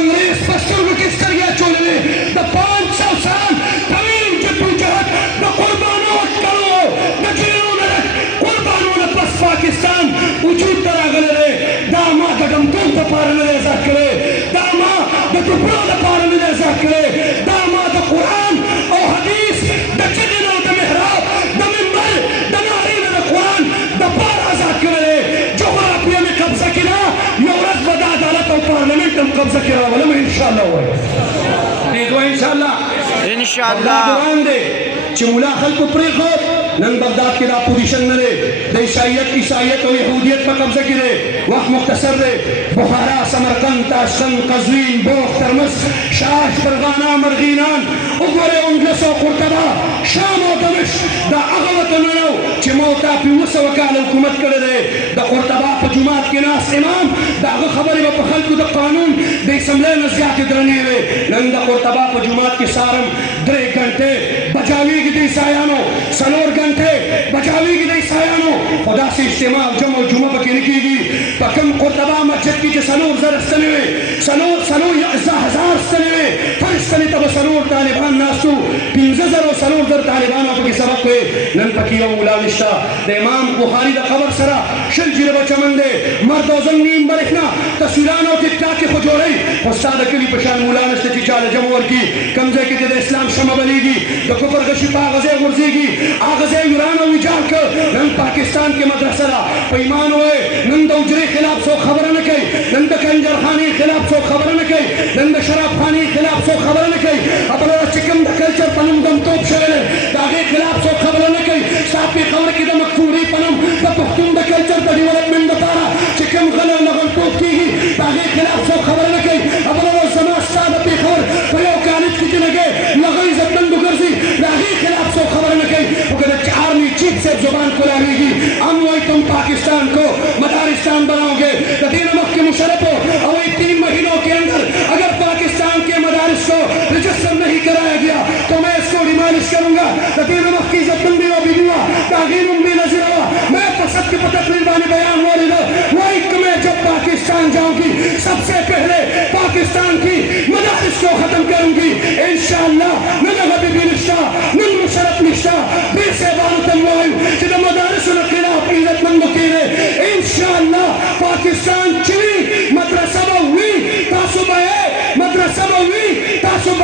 अंग्रेज पश्चिम किस कर गया चोले द 500 साल तवील जद्दोजहद द कुर्बानों करो द जिलों में कुर्बानों ने बस पाकिस्तान वजूद तरा गले दामा दगम तुम तो पार में ऐसा करे दामा द टुकड़ों द पार में ऐसा करे दामा द कुरान और हदीस द जिलों द मेहराब द मिंबर द नारी में द कुरान द पार आजाद करे जोग्राफिया में कब्जा किया यूरोप बदा अदालत और पार्लियामेंट में कब्जा किया वाला में इंशाल्लाह हुआ देखो इंशाल्लाह कुरान दे चिमुला खल्क प्रीखो नन बगदाद की पोजीशन में रे ईसाइयत और यहूदियत पर कब्जा करे वक्त मुख्तसर रे बुखारा समरकंद ताशकंद कज़वीन बोख तरमस शाश फरगाना मरगीनान उगरे उंगलस और कुर्तबा शाम और दमिश्क दा अगवत नयो चिमोता पिवस वकाल हुकूमत करे रे दा कुर्तबा जुमात के नास इमाम दा खबर व खल्क द कानून दे असम्बली नज़ियात दरने वे नन दा कुर्तबा जुमात के सारम 3 घंटे बचावी की दे सायानो सलोर घंटे बचावी की दे सायानो खुदा से इज्तिमा जमा जुमा पके निकीगी पकम कुर्तबा मस्जिद की जे सलोर जरस्तने सलोर 1000 सने फरिश्तने तब सलोर तालिबान नासु 15000 सलोर दर तालिबान आपके सबक हुए नन पकियो मुलानिशा दे इमाम बुखारी दा खबर सरा शल जिले बचमंदे मर्द नीम बरखना तस्वीरानो टिकटा के खुजोरई उस्ताद कली पशान मुलानिश ती चाल जमवर की कमजे के दे इस्लाम शमा बलीगी द कुफर गशी पागजे गुरजीगी आगजे यूरानो विजाल के नन पाकिस्तान के मदरसा पैमान हुए नन द उजरे खिलाफ सो खबर न कई नन द कंजर खानी खिलाफ सो खबर न कई नन द शराब खानी खिलाफ सो खबर न कई अपना चिकन द कल्चर पनम दम तोप शहर दागे खिलाफ सो खबर न कई साफी खबर की द मकफूरी पनम द पुख्तुम द कल्चर द डेवलपमेंट बतारा चिकन खला लगन तोप की दागे खिलाफ सो खबर न कई अपना समाज साद पे खबर प्रयोग कालिज की लगे लगई जतन दुगरसी दागे खिलाफ सो खबर न कई अगर आर्मी चीफ से जुबान खुलाएगी हम वही तुम पाकिस्तान को मदारिस्तान बनाओगे तीन वक्त के मुशर्रफ हो और 3 महीनों के अंदर अगर पाकिस्तान के मदारिस को रजिस्टर नहीं कराया गया तो मैं इसको डिमोलिश करूंगा तीन वक्त की जतन भी हुआ तागीर भी नजर हुआ मैं पसंद के तकरीर वाले बयान हो रही वही मैं जब पाकिस्तान जाऊंगी सबसे पहले पाकिस्तान की मदारिस को खत्म करूंगी इंशाअल्लाह मैंने हबीबी निशा नन मुशर्रफ निशा बेसे बारतल्लाह जिद मदारिस के खिलाफ इज्जतमंद की है इंशाअल्लाह पाकिस्तान चली मदरसा हुई तासुब है मदरसा हुई तासुब